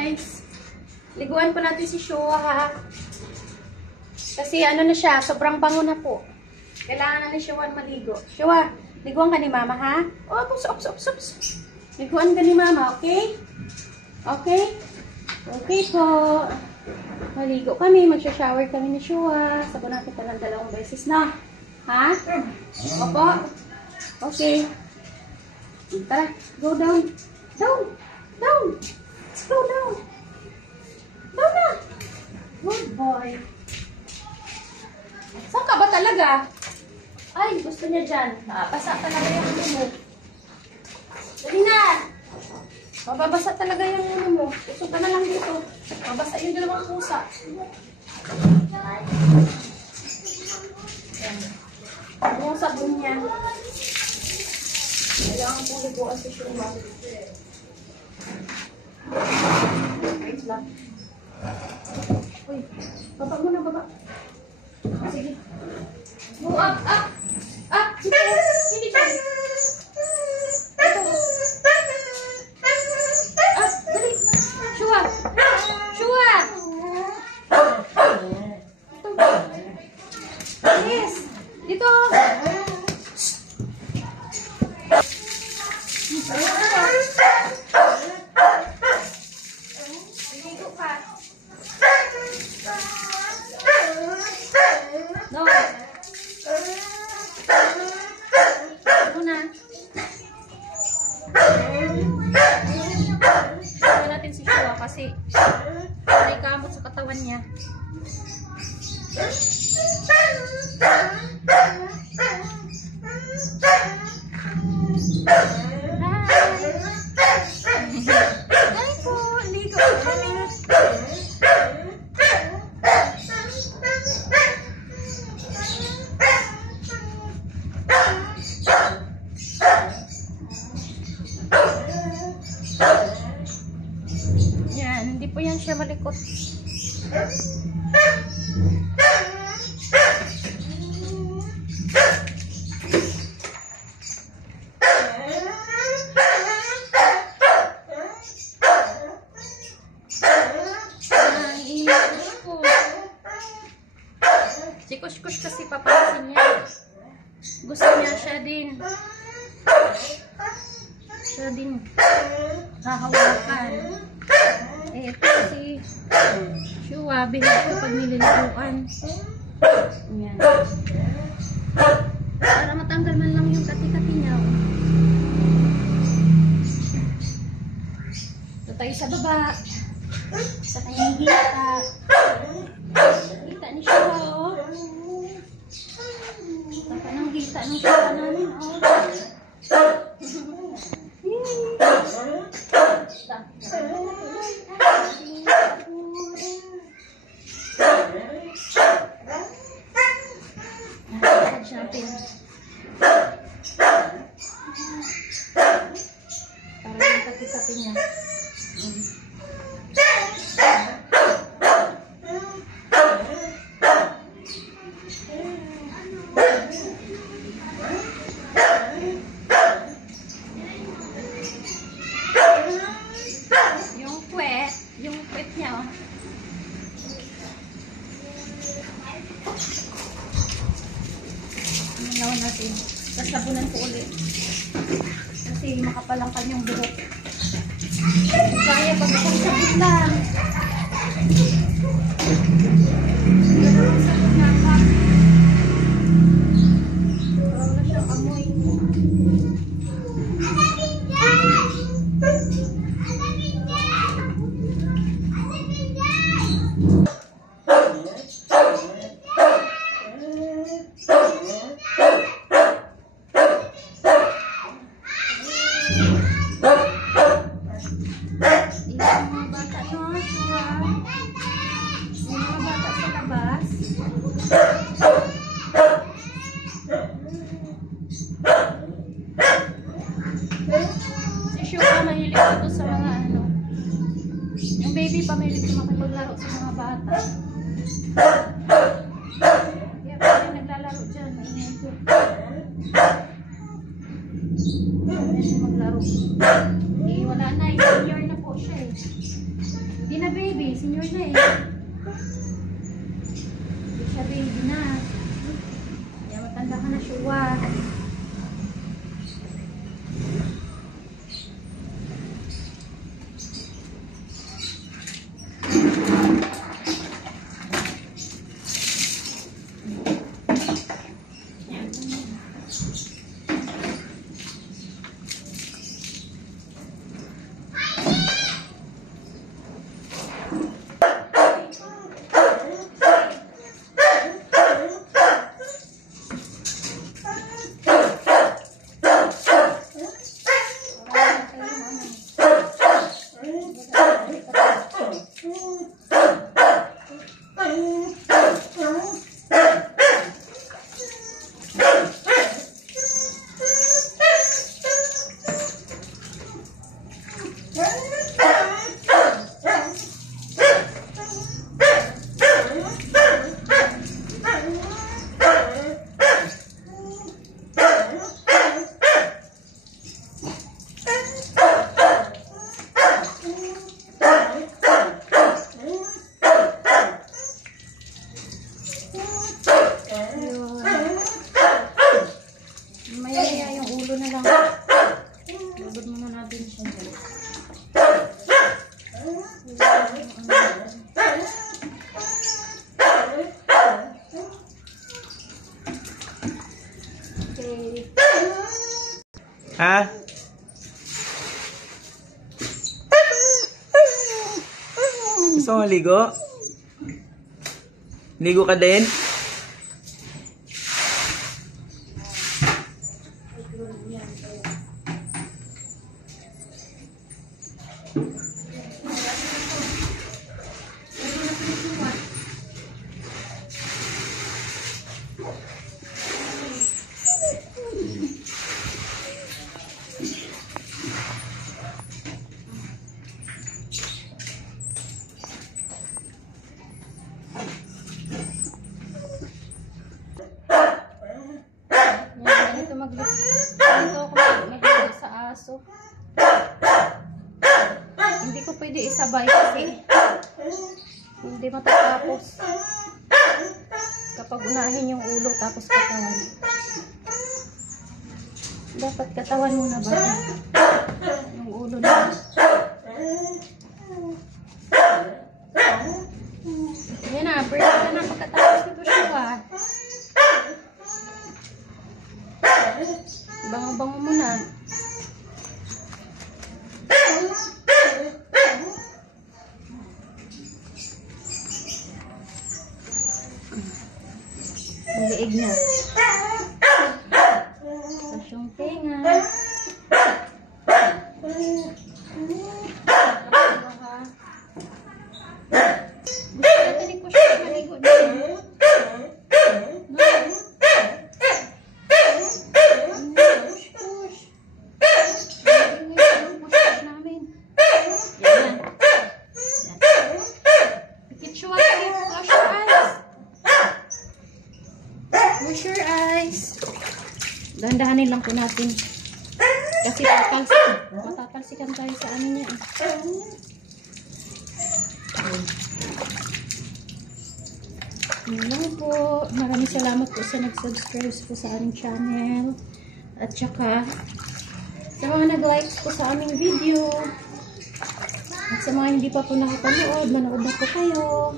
guys. Liguan po natin si Shua ha. Kasi ano na siya, sobrang bango na po. Kailangan na ni Shua maligo. Shua, liguan ka ni Mama ha? Ops. Liguan ka ni Mama, okay? Okay? Okay po. Maligo kami, magsha-shower kami ni Shua. Sabon natin pa ng 2 beses na. Ha? Opo? Okay. Tara, go down. Down. Let's go down. Down na. Good boy. Saan ka ba talaga? Ay, gusto niya dyan. Nakapasa talaga yung ulo mo. Dali na. Mababasa talaga yung ulo mo. Gusto ka na lang dito. Mabasa yung 2 pusa. Yan. Ano yung sabon niya? Kailangan po liguan si Shua. Wait lang. Uy, baba mo na, baba. Sige. Go up. Dito. Hindi dyan. Dito. Dali. Shua. Yes. Dito. Ligo ka. No. Ano na? Ito natin si Shua kasi may kamot sa katawan niya. Ay po, ligo kami. Yan, hindi po yan siya malikot. Si Kush kasi papansin niya. Gusto niya siya din hahawakan. Ito si Shua, bilhin ko pag nililibuan. Ayan. Para matanggal man lang yung kati-kati niya. Ito tayo sa baba. Sa kanyang hita. Hita ni Shua, oh. Ito pa ng hita ng Shua namin, oh. Para yung kati-kati niya. Yung puwet niya, oh. Nanaw natin. Sasabunan ko ulit. Kasi makapal ang kanyang buhok. Kaya pag isang sabon lang. Dalawang sabon na pa. Parang na siyang amoy. Si Shua mahilig ito sa mga ano. Yung baby pa mahilig ito makipaglaro sa mga bata. Kaya pa siya naglalaro dyan. Maingay ito. Maglaro. Eh, wala na. Senior na po siya eh. senior na eh. Hindi siya baby na. Kaya matanda ka na siya. Maya yung ulo na lang. Lubod muna natin siya dyan. Okay. Ha? Gusto mo ligo? Ligo ka din? Ganito ako maglaro sa aso. Hindi ko pwede isabay kasi hindi matatapos. Kapag unahin yung ulo tapos katawan. Dapat katawan muna ba? Yung ulo na. Yan na, break ka na pagkatapos nito siya. Bango-bango muna. Ang liig na. Tapos yung tenga. Gusto ko siya maligo din. Close your eyes. Dahan-dahanin lang po natin. Kasi matatalsikan tayo sa ano niya. Yun lang po. Maraming salamat po sa nag-subscribe po sa aming channel. At saka sa mga nag-likes po sa aming video. At sa mga hindi pa po nakapanood, manood na po kayo.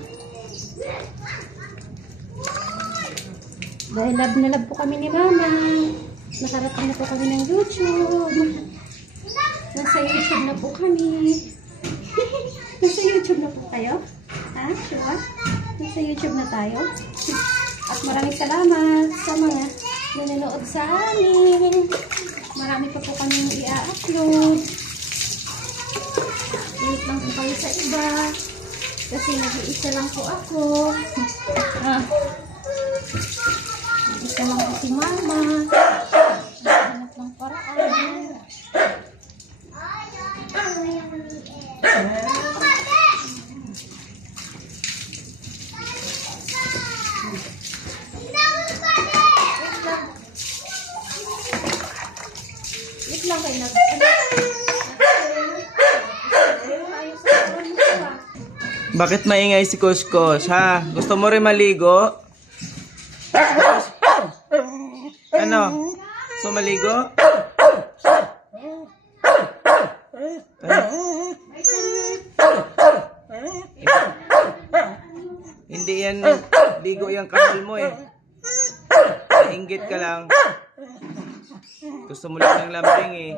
Dahil love na love po kami ni Mama. Nakarating na po kami ng YouTube. Nasa YouTube na po kami. Nasa YouTube na po kayo? Ha? Sure? Nasa YouTube na tayo? At maraming salamat sa mga nanonood sa amin. Marami pa po kami i-upload. Init lang po kayo sa iba. Kasi nag-iisa lang po ako. Isa lang po si Mama. Hanap lang paraan. Wait lang kayo nag- Bakit maingay si Kuskus, ha? Gusto mo rin maligo? Ano? Gusto maligo? Hindi yan ligo yung kahal mo eh. Nainggit ka lang. Gusto mo lang ng lambing eh.